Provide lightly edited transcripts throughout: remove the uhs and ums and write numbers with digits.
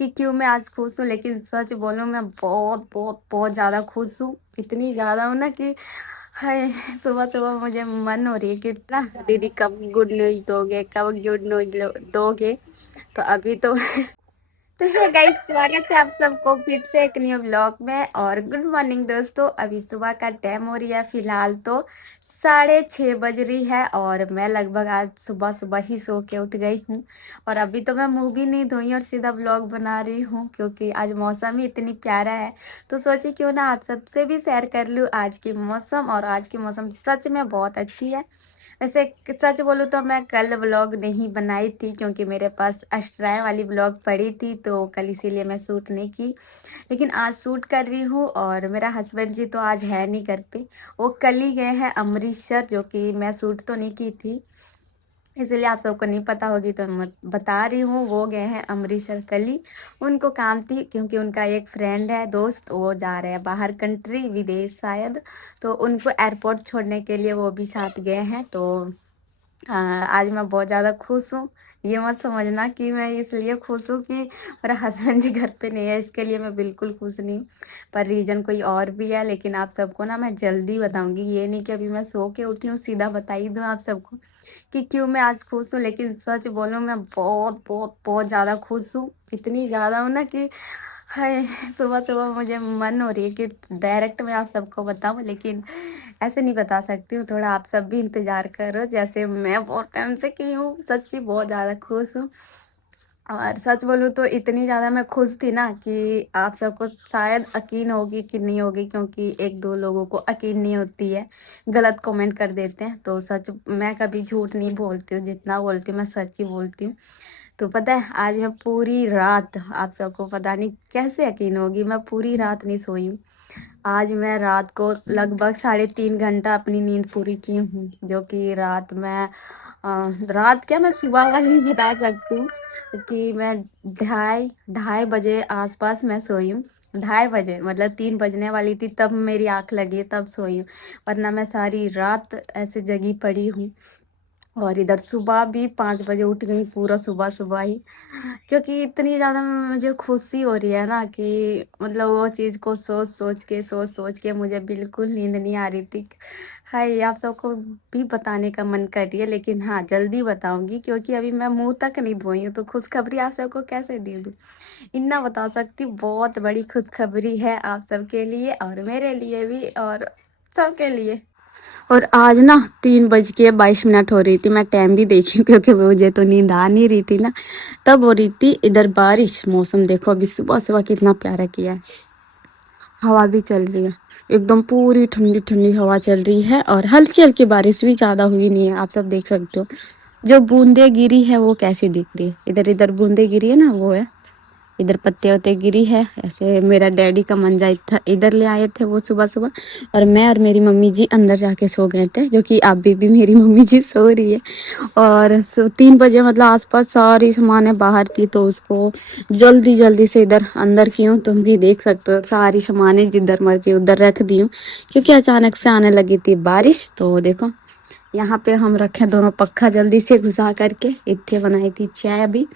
कि क्यों मैं आज खुश हूँ, लेकिन सच बोलूँ मैं बहुत बहुत बहुत ज़्यादा खुश हूँ। इतनी ज़्यादा हूँ ना कि हाय, सुबह-सुबह मुझे मन हो रही है कि ना दीदी कब गुड न्यूज़ दोगे, कब गुड न्यूज़ दोगे? तो अभी तो तो हे गाइस, स्वागत है आप सबको फिर से एक न्यू ब्लॉग में। और गुड मॉर्निंग दोस्तों, अभी सुबह का टाइम हो रही है, फिलहाल तो 6:30 बज रही है और मैं लगभग आज सुबह सुबह ही सो के उठ गई हूँ। और अभी तो मैं मुंह भी नहीं धोई और सीधा ब्लॉग बना रही हूँ, क्योंकि आज मौसम ही इतनी प्यारा है। तो सोची क्यों ना आप सबसे भी शेयर कर लूँ आज की मौसम, और आज की मौसम सच में बहुत अच्छी है। वैसे सच बोलूँ तो मैं कल व्लॉग नहीं बनाई थी, क्योंकि मेरे पास एक्स्ट्रा वाली व्लॉग पड़ी थी, तो कल इसीलिए मैं शूट नहीं की। लेकिन आज शूट कर रही हूँ और मेरा हस्बैंड जी तो आज है नहीं घर पे। वो कल ही गए हैं अमृतसर, जो कि मैं शूट तो नहीं की थी, इसलिए आप सबको नहीं पता होगी तो मैं बता रही हूँ। वो गए हैं अमृतसर कल ही, उनको काम थी, क्योंकि उनका एक फ्रेंड है, दोस्त, वो जा रहे हैं बाहर कंट्री, विदेश शायद। तो उनको एयरपोर्ट छोड़ने के लिए वो भी साथ गए हैं। तो हाँ, आज मैं बहुत ज़्यादा खुश हूँ। ये मत समझना कि मैं इसलिए खुश हूँ कि मेरा हस्बैंड जी घर पे नहीं है, इसके लिए मैं बिल्कुल खुश नहीं। पर रीज़न कोई और भी है, लेकिन आप सबको ना मैं जल्दी बताऊँगी। ये नहीं कि अभी मैं सो के उठी हूँ सीधा बता ही दूँ आप सबको कि क्यों मैं आज खुश हूँ। लेकिन सच बोलूँ मैं बहुत बहुत बहुत ज़्यादा खुश हूँ। इतनी ज़्यादा हूँ ना कि हाय, सुबह-सुबह मुझे मन हो रही है कि डायरेक्ट मैं आप सबको बताऊँ, लेकिन ऐसे नहीं बता सकती हूँ। थोड़ा आप सब भी इंतज़ार करो, जैसे मैं बहुत टाइम से की हूँ। सच्ची बहुत ज़्यादा खुश हूँ। और सच बोलूँ तो इतनी ज़्यादा मैं खुश थी ना कि आप सबको शायद यकीन होगी कि नहीं होगी, क्योंकि 1-2 लोगों को यकीन नहीं होती है, गलत कमेंट कर देते हैं। तो सच, मैं कभी झूठ नहीं बोलती हूँ, जितना बोलती हूँ मैं सच ही बोलती हूँ। तो पता है, आज मैं पूरी रात, आप सबको पता नहीं कैसे यकीन होगी, मैं पूरी रात नहीं सोई हूँ। आज मैं रात को लगभग 3.5 घंटा अपनी नींद पूरी की हूँ, जो कि रात में रात क्या, मैं सुबह वाली ही बता सकती हूँ कि मैं ढाई ढाई बजे आसपास मैं सोई हूँ। 2:30 बजे, मतलब 3 बजने वाली थी तब मेरी आँख लगी, तब सोई हूँ, वरना मैं सारी रात ऐसे जगी पड़ी हूँ। और इधर सुबह भी 5 बजे उठ गई, पूरा सुबह-सुबह ही, क्योंकि इतनी ज़्यादा मुझे खुशी हो रही है ना कि मतलब वो चीज़ को सोच-सोच के मुझे बिल्कुल नींद नहीं आ रही थी। हाय! आप सबको भी बताने का मन कर रही है, लेकिन हाँ, जल्दी बताऊँगी, क्योंकि अभी मैं मुँह तक नहीं धोई हूँ, तो खुशखबरी आप सबको कैसे दे दूँ? इतना बता सकती हूँ, बहुत बड़ी खुशखबरी है आप सबके लिए और मेरे लिए भी, और सबके लिए। और आज ना 3:22 हो रही थी, मैं टाइम भी देखी क्योंकि मुझे तो नींद आ नहीं रही थी ना, तब हो रही थी इधर बारिश। मौसम देखो अभी सुबह-सुबह कितना प्यारा किया है। हवा भी चल रही है, एकदम पूरी ठंडी-ठंडी हवा चल रही है, और हल्की-हल्की बारिश भी, ज़्यादा हुई नहीं है, आप सब देख सकते हो। जो बूँदें गिरी है वो कैसी दिख रही है, इधर-इधर बूँदें गिरी है ना, वो है। इधर पत्ते-वत्ते गिरी है। ऐसे मेरा डैडी का मंजा इधर ले आए थे वो सुबह-सुबह, और मैं और मेरी मम्मी जी अंदर जाके सो गए थे, जो कि अभी भी मेरी मम्मी जी सो रही है। और 3 बजे मतलब आसपास सारी सामानें बाहर थी, तो उसको जल्दी-जल्दी से इधर अंदर की हूँ। तुम भी देख सकते हो, सारी सामानें जिधर मर्जी उधर रख दी हूँ, क्योंकि अचानक से आने लगी थी बारिश। तो देखो यहाँ पे हम रखे दोनों पक्का जल्दी से घुसा करके, इत्थे बनाई थी चाय अभी,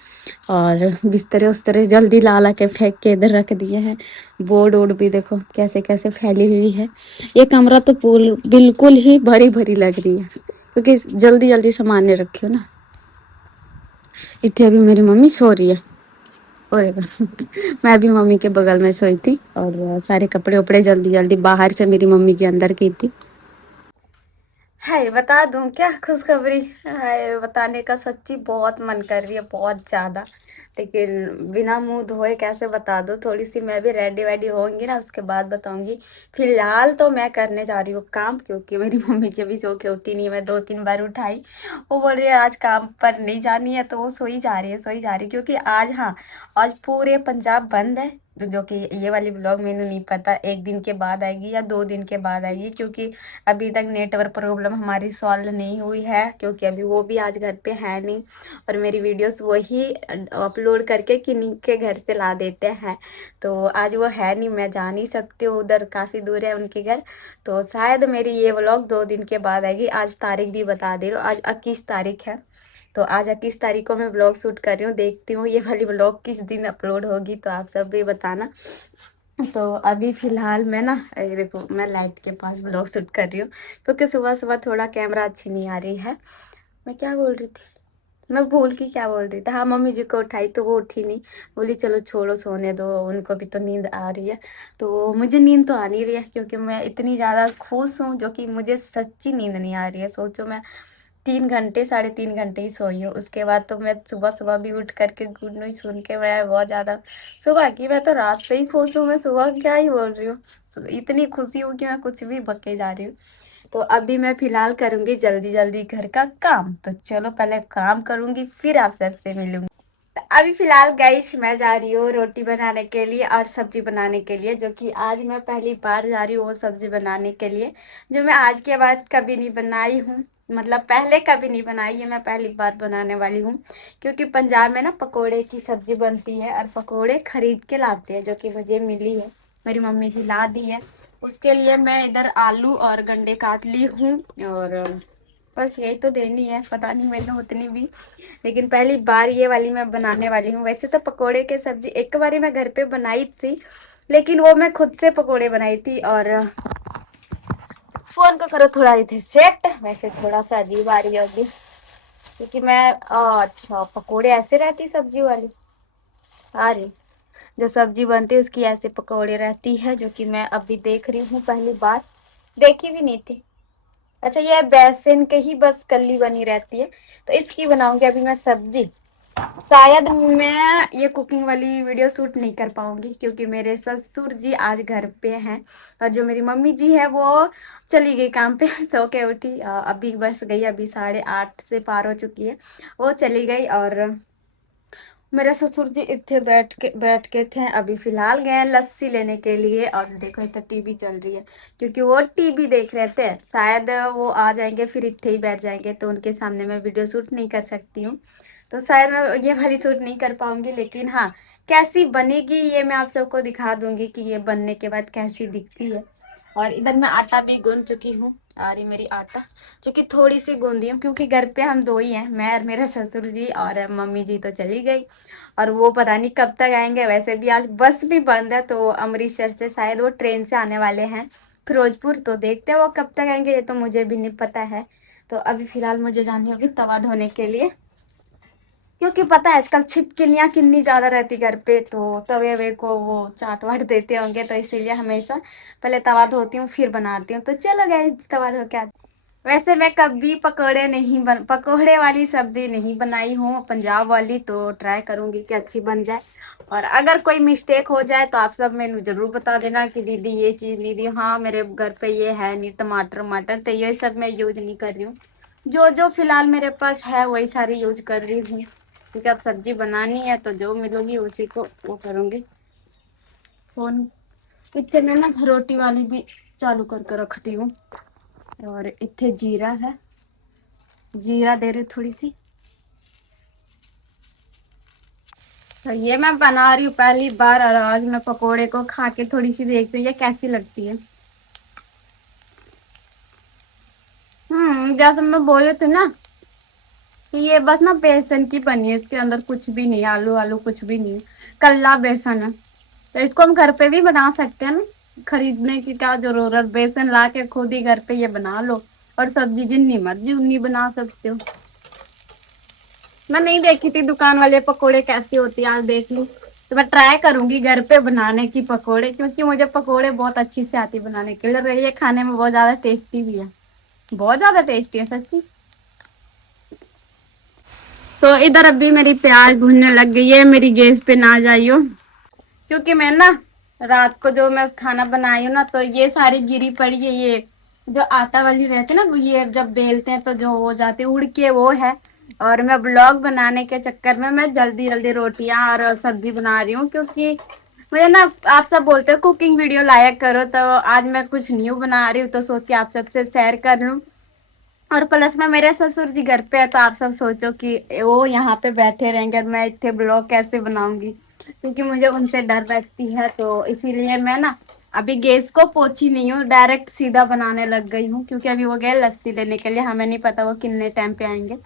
और बिस्तरे उस्तरे जल्दी ला ला के फेंक के इधर रख दिए हैं। बोर्ड वोर्ड भी देखो कैसे कैसे फैली हुई है। ये कमरा तो पूल बिल्कुल ही भरी भरी लग रही है, क्योंकि जल्दी जल्दी सामान रखी हो ना। इतने अभी मेरी मम्मी सो रही है, और मैं भी मम्मी के बगल में सोई थी, और सारे कपड़े उपड़े जल्दी जल्दी बाहर से मेरी मम्मी जी अंदर की थी। हाय, बता दूं क्या खुशखबरी? हाय, बताने का सच्ची बहुत मन कर रही है, बहुत ज़्यादा, लेकिन बिना मुंह धोए कैसे बता दूं? थोड़ी सी मैं भी रेडी वेडी होंगी ना, उसके बाद बताऊंगी। फिलहाल तो मैं करने जा रही हूँ काम, क्योंकि मेरी मम्मी जी अभी सो के उठी नहीं, मैं 2-3 बार उठाई। वो बोल रही है आज काम पर नहीं जानी है, तो वो सोई जा रही है, सोई जा रही है, क्योंकि आज, हाँ, आज पूरे पंजाब बंद है। जो कि ये वाली ब्लॉग मैंने नहीं पता 1 दिन के बाद आएगी या 2 दिन के बाद आएगी, क्योंकि अभी तक नेटवर्क प्रॉब्लम हमारी सॉल्व नहीं हुई है, क्योंकि अभी वो भी आज घर पे है नहीं, और मेरी वीडियोस वही अपलोड करके किन्हीं के घर से ला देते हैं। तो आज वो है नहीं, मैं जा नहीं सकती हूँ, उधर काफ़ी दूर है उनके घर। तो शायद मेरी ये व्लॉग 2 दिन के बाद आएगी। आज तारीख भी बता दे रही हूँ, आज 21 तारीख है, तो आज 21 तारीख को मैं ब्लॉग शूट कर रही हूँ, देखती हूँ ये वाली ब्लॉग किस दिन अपलोड होगी, तो आप सब भी बताना। तो अभी फिलहाल मैं ना ये देखो मैं लाइट के पास ब्लॉग शूट कर रही हूँ, क्योंकि सुबह सुबह थोड़ा कैमरा अच्छी नहीं आ रही है। मैं क्या बोल रही थी, मैं भूल की क्या बोल रही थी। हाँ, मम्मी जी को उठाई तो वो उठी नहीं, बोली चलो छोड़ो सोने दो, उनको भी तो नींद आ रही है। तो मुझे नींद तो आ नहीं रही है, क्योंकि मैं इतनी ज़्यादा खुश हूँ, जो कि मुझे सच्ची नींद नहीं आ रही है। सोचो मैं 3 घंटे 3.5 घंटे ही सोई हूँ, उसके बाद तो मैं सुबह सुबह भी उठ करके गुड न्यूज सुन के मैं बहुत ज़्यादा सुबह की, मैं तो रात से ही खुश हूँ, मैं सुबह क्या ही बोल रही हूँ। इतनी खुशी हूँ कि मैं कुछ भी बके जा रही हूँ। तो अभी मैं फिलहाल करूंगी जल्दी जल्दी घर का काम, तो चलो पहले काम करूंगी फिर आप सबसे मिलूंगी। तो अभी फिलहाल गाइस मैं जा रही हूँ रोटी बनाने के लिए और सब्जी बनाने के लिए, जो कि आज मैं पहली बार जा रही हूँ वो सब्जी बनाने के लिए, जो मैं आज के बाद कभी नहीं बनाई हूँ। मतलब पहले कभी नहीं बनाई है, मैं पहली बार बनाने वाली हूँ। क्योंकि पंजाब में ना पकोड़े की सब्जी बनती है और पकोड़े खरीद के लाते हैं, जो कि मुझे मिली है, मेरी मम्मी जी ला दी है। उसके लिए मैं इधर आलू और गंडे काट ली हूँ, और बस यही तो देनी है, पता नहीं मैंने उतनी भी। लेकिन पहली बार ये वाली मैं बनाने वाली हूँ। वैसे तो पकोड़े की सब्जी एक बारी मैं घर पे बनाई थी, लेकिन वो मैं खुद से पकोड़े बनाई थी। और फोन को करो थोड़ा इधर सेट, वैसे थोड़ा सा अजीब आ रही होगी, क्योंकि मैं अच्छा पकोड़े ऐसे रहती सब्जी वाली आ रही, जो सब्जी बनती है उसकी ऐसे पकोड़े रहती है, जो कि मैं अभी देख रही हूँ, पहली बार देखी भी नहीं थी। अच्छा ये बेसन के ही बस कली बनी रहती है, तो इसकी बनाऊंगी अभी मैं सब्जी। शायद मैं ये कुकिंग वाली वीडियो शूट नहीं कर पाऊंगी, क्योंकि मेरे ससुर जी आज घर पे हैं, और जो मेरी मम्मी जी है वो चली गई काम पे सो के उठी, अभी बस गई, अभी 8:30 से पार हो चुकी है, वो चली गई। और मेरे ससुर जी इतने बैठ के थे, अभी फिलहाल गए हैं लस्सी लेने के लिए। और देखो इतना टीवी चल रही है, क्योंकि वो टीवी देख रहे थे, शायद वो आ जाएंगे फिर इतने ही बैठ जाएंगे, तो उनके सामने मैं वीडियो शूट नहीं कर सकती हूँ। तो शायद मैं ये वाली शूट नहीं कर पाऊंगी, लेकिन हाँ कैसी बनेगी ये मैं आप सबको दिखा दूंगी कि ये बनने के बाद कैसी दिखती है। और इधर मैं आटा भी गूंद चुकी हूँ, आ रही मेरी आटा, जो कि थोड़ी सी गूंदी हूँ, क्योंकि घर पे हम दो ही हैं, मैं और मेरे ससुर जी, और मम्मी जी तो चली गई, और वो पता नहीं कब तक आएंगे। वैसे भी आज बस भी बंद है, तो अमृतसर से शायद वो ट्रेन से आने वाले हैं फिरोजपुर, तो देखते हैं वो कब तक आएंगे, ये तो मुझे भी नहीं पता है। तो अभी फिलहाल मुझे जानी होगी तवा धोने के लिए, क्योंकि पता है आजकल छिपकलियां कितनी ज्यादा रहती घर पे, तो तवे वे को वो चाट वाट देते होंगे, तो इसीलिए हमेशा पहले तवा धोती हूँ फिर बनाती हूँ। तो चलो गए तवा धो के आते। वैसे मैं कभी पकोड़े वाली सब्जी नहीं बनाई हूँ पंजाब वाली, तो ट्राई करूंगी कि अच्छी बन जाए। और अगर कोई मिस्टेक हो जाए तो आप सब मैंने जरूर बता देना कि दीदी ये चीज़ दीदी, हाँ मेरे घर पे ये है नहीं, टमाटर मटर तो ये सब मैं यूज नहीं कर रही हूँ। जो जो फिलहाल मेरे पास है वही सारी यूज कर रही हूँ, क्योंकि अब सब्जी बनानी है तो जो मिलेगी उसी को वो करूँगी। फोन इतने में ना रोटी वाली भी चालू करके रखती हूँ। और इतने जीरा है, जीरा दे रही थोड़ी सी। तो ये मैं बना रही हूँ पहली बार, और आज मैं पकोड़े को खा के थोड़ी सी देखती हूँ ये कैसी लगती है। जैसे मैं बोले थे ना कि ये बस ना बेसन की बनी है, इसके अंदर कुछ भी नहीं है, आलू आलू कुछ भी नहीं है, कल्ला बेसन है। तो इसको हम घर पे भी बना सकते हैं ना, खरीदने की क्या जरूरत, बेसन ला के खुद ही घर पे ये बना लो, और सब्जी जितनी मर्जी उतनी बना सकते हो। मैं नहीं देखी थी दुकान वाले पकोड़े कैसी होती है, आज देख लूं, तो मैं ट्राई करूंगी घर पे बनाने की पकोड़े, क्योंकि मुझे पकोड़े बहुत अच्छी से आती बनाने के लिए, और ये खाने में बहुत ज्यादा टेस्टी भी है, बहुत ज्यादा टेस्टी है सच्ची। तो इधर अभी मेरी प्याज भुनने लग गई है, मेरी गैस पे ना जाइयो, क्योंकि मैं ना रात को जो मैं खाना बनाई हूँ ना, तो ये सारी गिरी पड़ी है, ये जो आटा वाली रहती है ना, ये जब बेलते हैं तो जो हो जाती है उड़ के वो है। और मैं ब्लॉग बनाने के चक्कर में मैं जल्दी जल्दी रोटियां और सब्जी बना रही हूँ, क्योंकि मुझे ना आप सब बोलते हो कुकिंग वीडियो लाया करो, तो आज मैं कुछ न्यू बना रही हूँ, तो सोची आप सबसे शेयर कर लूँ। और प्लस में मेरे ससुर जी घर पे है, तो आप सब सोचो कि वो यहाँ पे बैठे रहेंगे और मैं इतने ब्लॉग कैसे बनाऊंगी, क्योंकि मुझे उनसे डर लगती है, तो इसीलिए मैं ना अभी गैस को पोछी नहीं हूँ, डायरेक्ट सीधा बनाने लग गई हूँ, क्योंकि अभी वो गए लस्सी लेने के लिए, हमें नहीं पता वो कितने टाइम पे आएंगे।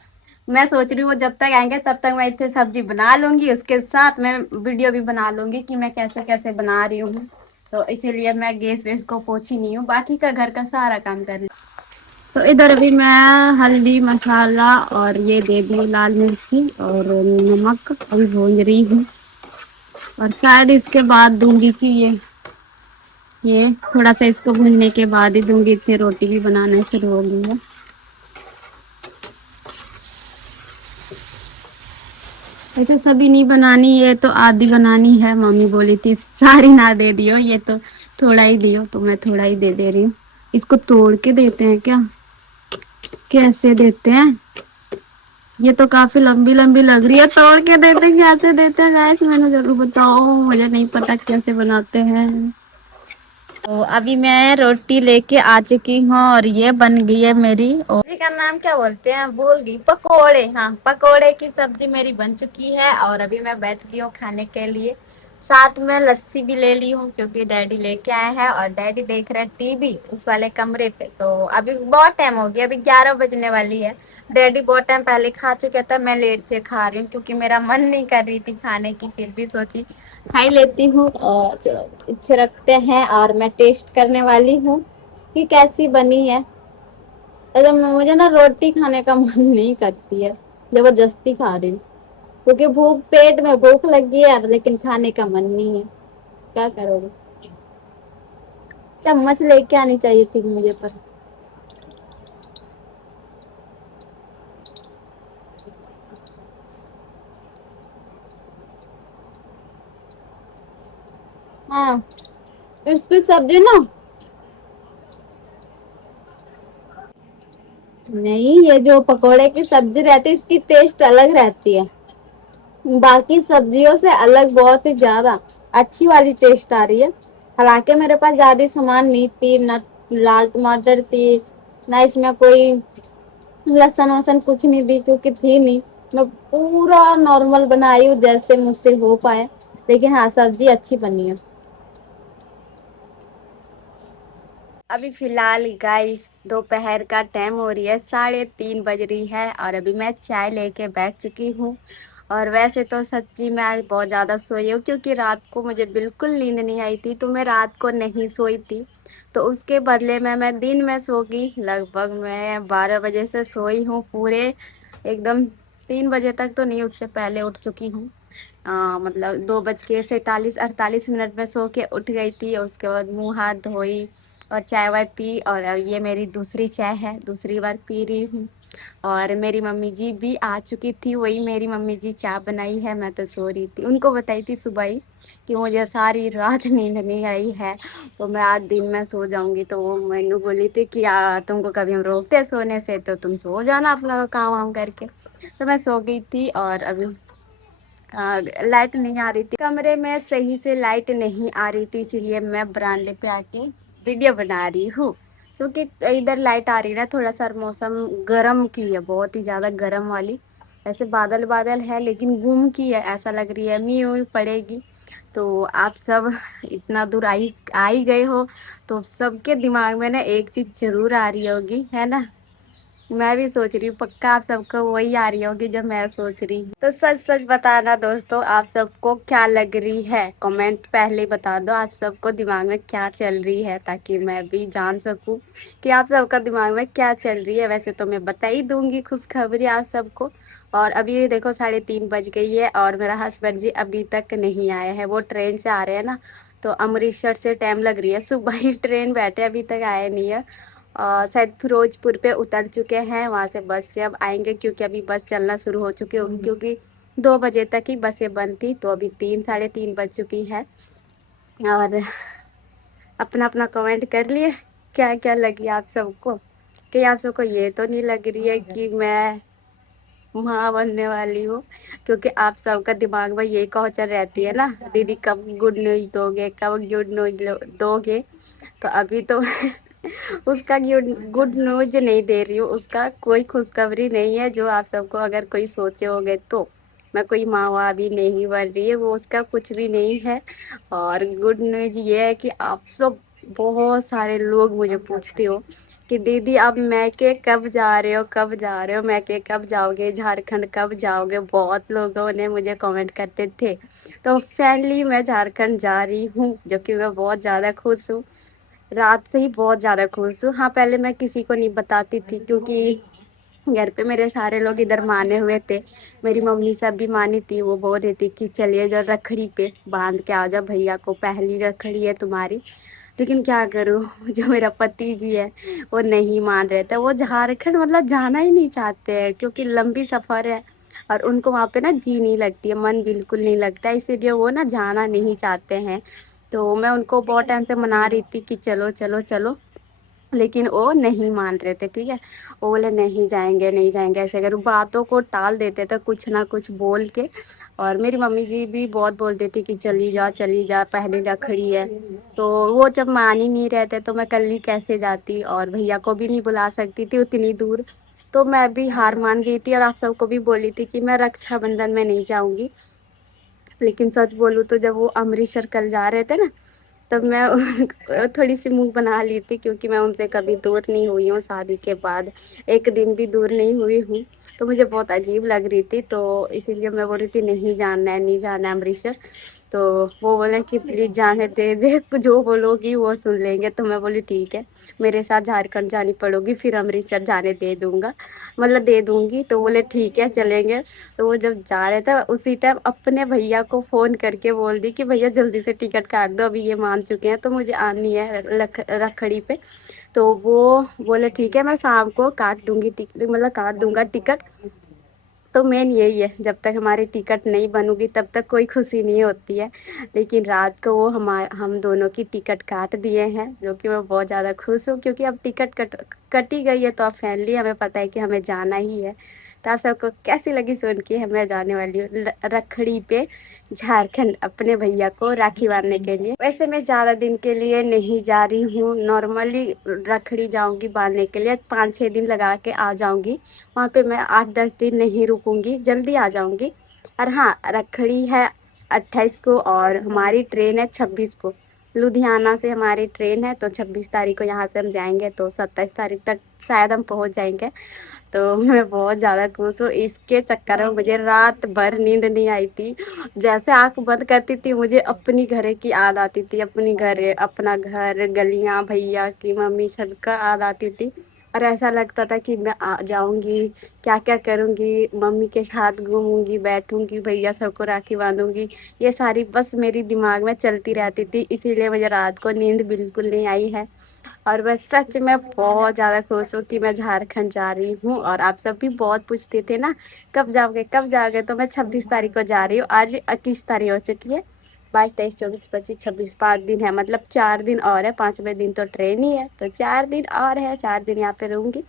मैं सोच रही हूँ वो जब तक आएंगे तब तक मैं इतने सब्जी बना लूंगी, उसके साथ मैं वीडियो भी बना लूंगी कि मैं कैसे कैसे बना रही हूँ। तो इसीलिए मैं गैस वेस को पोछी नहीं हूँ, बाकी का घर का सारा काम कर रही हूँ। तो इधर भी मैं हल्दी मसाला और ये दे दी लाल मिर्ची और नमक अभी भून रही हूँ। और शायद इसके बाद दूंगी कि ये थोड़ा सा इसको भूनने के बाद ही दूंगी, इससे रोटी भी बनाना शुरू हो गई है। ऐसे सभी नहीं बनानी है तो आधी बनानी है, मम्मी बोली थी सारी ना दे दियो, ये तो थोड़ा ही दियो, तो मैं थोड़ा ही दे रही हूँ। इसको तोड़ के देते हैं क्या, कैसे देते हैं? ये तो काफी लंबी लंबी लग रही है, तोड़ के देते हैं कैसे देते हैं गाइस, मैंने जरूर बताओ, मुझे नहीं पता कैसे बनाते हैं। तो अभी मैं रोटी लेके आ चुकी हूँ और ये बन गई है मेरी, और जी का नाम क्या बोलते हैं भूल गई, पकोड़े, हाँ पकोड़े की सब्जी मेरी बन चुकी है। और अभी मैं बैठ गई हूँ खाने के लिए, साथ में लस्सी भी ले ली हूँ क्योंकि डैडी लेके आए हैं और डैडी देख रहे हैं टीवी उस वाले कमरे पे। तो अभी बहुत टाइम हो गया, अभी 11 बजने वाली है। डैडी बहुत टाइम पहले खा चुके थे, मैं लेट से खा रही हूँ क्योंकि मेरा मन नहीं कर रही थी खाने की, फिर भी सोची खाई लेती हूँ। और चलो इसे रखते हैं और मैं टेस्ट करने वाली हूँ कि कैसी बनी है। अगर मुझे ना रोटी खाने का मन नहीं करती है, जबरदस्ती खा रही हूँ क्योंकि भूख, पेट में भूख लगी है लेकिन खाने का मन नहीं है, क्या करोगे। चम्मच लेके आनी चाहिए थी मुझे पर। हाँ, इसकी सब्जी ना, नहीं ये जो पकोड़े की सब्जी रहती है इसकी टेस्ट अलग रहती है, बाकी सब्जियों से अलग, बहुत ही ज्यादा अच्छी वाली टेस्ट आ रही है। हालांकि मेरे पास ज्यादा सामान नहीं थी, न लाल टमाटर थी, ना इसमें कोई लहसुन वसन कुछ नहीं दी क्योंकि थी नहीं। मैं पूरा नॉर्मल बनाई हूँ जैसे मुझसे हो पाए, लेकिन हाँ सब्जी अच्छी बनी है। अभी फिलहाल गाइस दोपहर का टाइम हो रही है, 3:30 बज रही है और अभी मैं चाय लेके बैठ चुकी हूँ। और वैसे तो सच्ची मैं आज बहुत ज़्यादा सोई हूँ क्योंकि रात को मुझे बिल्कुल नींद नहीं आई थी, तो मैं रात को नहीं सोई थी। तो उसके बदले में मैं दिन में सो गई, लगभग मैं 12 बजे से सोई हूँ पूरे एकदम 3 बजे तक, तो नहीं उससे पहले उठ चुकी हूँ। मतलब 2:47-48 मिनट में सो के उठ गई थी। और उसके बाद मुंह हाथ धोई और चाय वाय पी, और ये मेरी दूसरी चाय है, दूसरी बार पी रही हूँ। और मेरी मम्मी जी भी आ चुकी थी, वही मेरी मम्मी जी चाय बनाई है, मैं तो सो रही थी, उनको बताई थी सुबह ही कि मुझे सारी रात नींद नहीं आई है, तो मैं आज दिन में सो जाऊंगी। तो वो मैंने बोली थी कि तुमको कभी हम रोकते हैं सोने से, तो तुम सो जाना अपना काम वाम करके। तो मैं सो गई थी और अभी लाइट नहीं आ रही थी कमरे में, सही से लाइट नहीं आ रही थी, इसीलिए मैं बरामदे पे आके वीडियो बना रही हूँ। क्योंकि इधर लाइट आ रही है ना, थोड़ा सा मौसम गर्म की है, बहुत ही ज्यादा गर्म वाली। ऐसे बादल बादल है लेकिन गुम की है, ऐसा लग रही है मीं ऊं पड़ेगी। तो आप सब इतना दूर आ ही गए हो, तो सबके दिमाग में ना एक चीज जरूर आ रही होगी, है ना। मैं भी सोच रही हूँ पक्का आप सबको वही आ रही होगी जब मैं सोच रही हूँ। तो सच सच बताना दोस्तों, आप सबको क्या लग रही है, कमेंट पहले बता दो आप सबको दिमाग में क्या चल रही है, ताकि मैं भी जान सकूं कि आप सबका दिमाग में क्या चल रही है। वैसे तो मैं बता ही दूंगी खुशखबरी आप सबको। और अभी ये देखो 3:30 बज गई है और मेरा हस्बैंड जी अभी तक नहीं आए हैं, वो ट्रेन से आ रहे हैं ना, तो अमृतसर से टाइम लग रही है, सुबह ही ट्रेन बैठे अभी तक आए नहीं है। शायद फिरोजपुर पे उतर चुके हैं, वहां से बस से अब आएंगे क्योंकि अभी बस चलना शुरू हो चुकी होगी, क्योंकि 2 बजे तक ही बसें बंद थी, तो अभी 3 साढ़े 3 बज चुकी है। और अपना अपना कमेंट कर लिए क्या क्या लगी आप सबको, कि आप सबको ये तो नहीं लग रही है कि मैं माँ बनने वाली हूँ। क्योंकि आप सबका दिमाग में यही कौचर रहती है ना, दीदी कब गुड न्यूज दोगे, कब गुड न्यूज दोगे। तो अभी तो उसका गुड न्यूज नहीं दे रही हूँ, उसका कोई खुशखबरी नहीं है जो आप सबको अगर कोई सोचे होगे तो। मैं कोई माँ वाँ भी नहीं बन रही है, वो उसका कुछ भी नहीं है। और गुड न्यूज ये है कि आप सब बहुत सारे लोग मुझे पूछते हो कि दीदी अब मैके कब जा रहे हो, कब जा रहे हो मैके, कब जाओगे झारखंड, कब जाओगे। बहुत लोगों ने मुझे कमेंट करते थे। तो फाइनली मैं झारखंड जा रही हूँ, जो कि मैं बहुत ज़्यादा खुश हूँ। रात से ही बहुत ज़्यादा खुश हूँ। हाँ, पहले मैं किसी को नहीं बताती थी, क्योंकि घर पे मेरे सारे लोग इधर माने हुए थे। मेरी मम्मी सब भी मानी थी। वो बोल रही थी कि चलिए जो रखड़ी पे बांध के आ जाओ भैया को, पहली रखड़ी है तुम्हारी। लेकिन क्या करूँ जो मेरा पति जी है वो नहीं मान रहे थे। वो झारखंड मतलब जाना ही नहीं चाहते हैं, क्योंकि लंबी सफर है और उनको वहाँ पे ना जी नहीं लगती है, मन बिल्कुल नहीं लगता है, इसीलिए वो ना जाना नहीं चाहते हैं। तो मैं उनको बहुत टाइम से मना रही थी कि चलो चलो चलो, लेकिन वो नहीं मान रहे थे। ठीक है, वो बोले नहीं जाएंगे नहीं जाएंगे, ऐसे अगर बातों को टाल देते थे कुछ ना कुछ बोल के। और मेरी मम्मी जी भी बहुत बोलती थी कि चली जा पहली रखड़ी है। तो वो जब मान ही नहीं रहते तो मैं कल ही कैसे जाती, और भैया को भी नहीं बुला सकती थी उतनी दूर। तो मैं भी हार मान गई थी और आप सबको भी बोली थी कि मैं रक्षाबंधन में नहीं जाऊंगी। लेकिन सच बोलूं तो जब वो अमृतसर कल जा रहे थे ना, तब मैं थोड़ी सी मुंह बना ली थी, क्योंकि मैं उनसे कभी दूर नहीं हुई हूँ शादी के बाद, एक दिन भी दूर नहीं हुई हूँ। तो मुझे बहुत अजीब लग रही थी, तो इसीलिए मैं बोल रही थी नहीं जाना है, नहीं जाना है अमृतसर। तो वो बोले कि प्लीज जाने दे दे, जो बोलोगी वो सुन लेंगे। तो मैं बोली ठीक है, मेरे साथ झारखंड जानी पड़ोगी, फिर अमृतसर जाने दे दूंगा, मतलब दे दूंगी। तो बोले ठीक है चलेंगे। तो वो जब जा रहे थे उसी टाइम अपने भैया को फोन करके बोल दी कि भैया जल्दी से टिकट काट दो, अभी ये मान चुके हैं तो मुझे आनी है रखड़ी पे। तो वो बोले ठीक है मैं शाम को काट दूंगी टिकट, मतलब काट दूंगा टिकट। तो मेन यही है, जब तक हमारी टिकट नहीं बनूगी तब तक कोई खुशी नहीं होती है। लेकिन रात को वो हम दोनों की टिकट काट दिए हैं, जो कि मैं बहुत ज़्यादा खुश हूँ, क्योंकि अब टिकट कटी गई है तो अब फाइनली हमें पता है कि हमें जाना ही है। तो आप सबको कैसी लगी सुन के, हमें जाने वाली हूँ रखड़ी पे झारखंड अपने भैया को राखी बांधने के लिए। वैसे मैं ज़्यादा दिन के लिए नहीं जा रही हूँ, नॉर्मली रखड़ी जाऊंगी बांधने के लिए, 5-6 दिन लगा के आ जाऊंगी। वहाँ पे मैं 8-10 दिन नहीं रुकूंगी, जल्दी आ जाऊंगी। और हाँ, रखड़ी है 28 को और हमारी ट्रेन है 26 को। लुधियाना से हमारी ट्रेन है, तो 26 तारीख को यहाँ से हम जाएंगे, तो 27 तारीख तक शायद हम पहुँच जाएंगे। तो मैं बहुत ज़्यादा खुश हूँ। इसके चक्कर में मुझे रात भर नींद नहीं आई थी। जैसे आंख बंद करती थी मुझे अपनी घर की याद आती थी, अपनी घर, अपना घर, गलियां, भैया की, मम्मी, सबका याद आती थी। और ऐसा लगता था कि मैं आ जाऊंगी, क्या क्या करूंगी, मम्मी के साथ घूमूंगी, बैठूंगी, भैया सबको राखी बांधूंगी। ये सारी बस मेरी दिमाग में चलती रहती थी, इसीलिए मुझे रात को नींद बिल्कुल नहीं आई है। और मैं सच में बहुत ज़्यादा खुश हूँ कि मैं झारखंड जा रही हूँ। और आप सब भी बहुत पूछते थे ना कब जाओगे कब जाओगे, तो मैं 26 तारीख को जा रही हूँ। आज 21 तारीख हो चुकी है, 22, 23, 24, 25, 26, 5 दिन है, मतलब 4 दिन और है, 5वें दिन तो ट्रेन ही है, तो 4 दिन और है, 4 दिन यहाँ पे रहूंगी।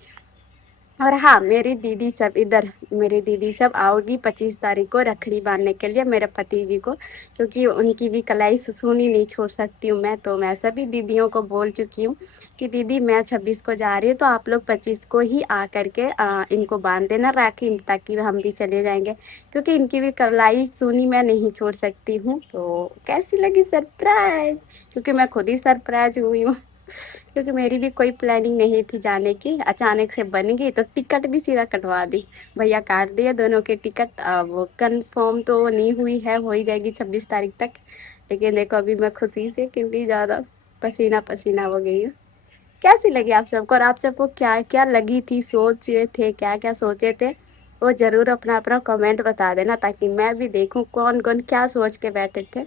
और हाँ, मेरी दीदी सब इधर, मेरी दीदी सब आओगी 25 तारीख को रखड़ी बांधने के लिए मेरे पति जी को, क्योंकि उनकी भी कलाई सुनी नहीं छोड़ सकती हूँ मैं। तो मैं सभी दीदियों को बोल चुकी हूँ कि दीदी मैं 26 को जा रही हूँ, तो आप लोग 25 को ही आ करके इनको बांध देना राखी, ताकि हम भी चले जाएंगे, क्योंकि इनकी भी कलाई सुनी मैं नहीं छोड़ सकती हूँ। तो कैसी लगी सरप्राइज, क्योंकि मैं खुद ही सरप्राइज हुई हूँ। क्योंकि मेरी भी कोई प्लानिंग नहीं थी जाने की, अचानक से बन गई, तो टिकट भी सीधा कटवा दी। भैया काट दिए दोनों के टिकट। वो कंफर्म तो नहीं हुई है, हो ही जाएगी 26 तारीख तक। लेकिन देखो अभी मैं खुशी से कितनी ज़्यादा पसीना पसीना हो गई हूँ। कैसी लगी आप सबको, और आप सबको क्या क्या लगी थी, सोचे थे, क्या क्या सोचे थे, वो जरूर अपना अपना कमेंट बता देना, ताकि मैं भी देखूं कौन कौन क्या सोच के बैठे थे।